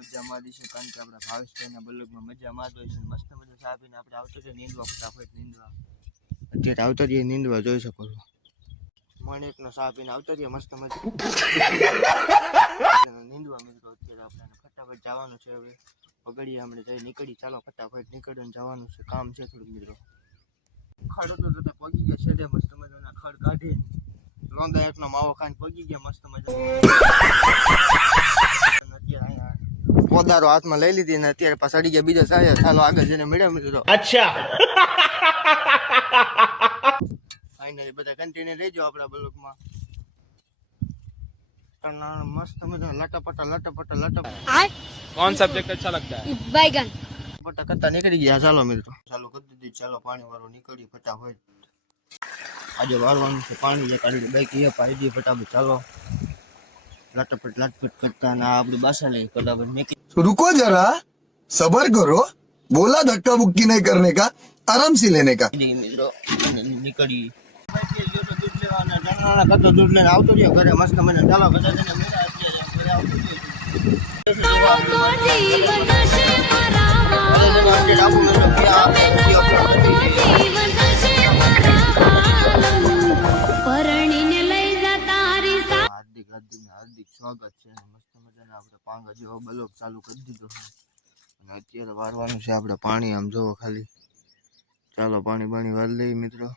મજા મારી છે, કારણ કે આપણા ભાવેશભાઈના બ્લોગમાં મજા મારતો હોય છે. મસ્ત મજા ચા પીને આપણે આવતો રહીએ નીંદવા, ફટાફટ નીંદવા. અત્યારે આવતો રહીએ નીંદવા, જોઈ શકો છો. મણેકનો ચા પીને આવતો રહીએ મસ્ત મજા નીંદવા. મિત્રો અત્યારે આપણે ફટાફટ જવાનું છે. હવે પગડીએ આપણે જઈ નીકળી. ચાલો ફટાફટ નીકળીને જવાનું છે, કામ છે થોડુંક. મિત્રો ખડ તો પગી ગયા છે, મસ્ત મજાના ખડ કાઢીને લોંદા એકનો માવો ખાઈને પગી ગયા મસ્ત મજા. અત્યારે અહીંયા કોદારો હાથમાં લઈ લીધી ને અત્યારે પાછા અડી ગયા બીજા સાયા. ચાલો આગળ જઈને મળ્યા. મિત્રો અચ્છા ફાઇનલી બધા કન્ટિન્યુ રહેજો આપણા બ્લોગમાં. मस्त मजा लटापटा लटापटा लटापटा। कौन सब्जेक्ट अच्छा लगता है? बैगन। पटा करता निकल गया। चलो मित्रों चालू कर दीजिए। चलो पानी वालों निकली फटाफट। आज वारवान से पानी जे काढी बाइक ये पाई दी फटाफट। चलो लटापट लटपट करता ना अपनी बासा ले फटाफट निकल। रुको जरा सबर करो, बोला धक्का बुक्की नहीं करने का, आराम से लेने का। मित्रों निकली दूध लेने आवतो रहियो घरे मस्त મને ચાલો બધા જને મેળા અત્યારે ઘરે આવતો રહિયો હાર્દિક સ્વાગત છે. મસ્ત મજાના આપણે પાંગા જેવો બ્લોગ ચાલુ કરી દીધો અને અત્યારે વારવાનું છે આપણે પાણી. આમ જોવો ખાલી. ચાલો પાણી વાર લઈએ મિત્રો.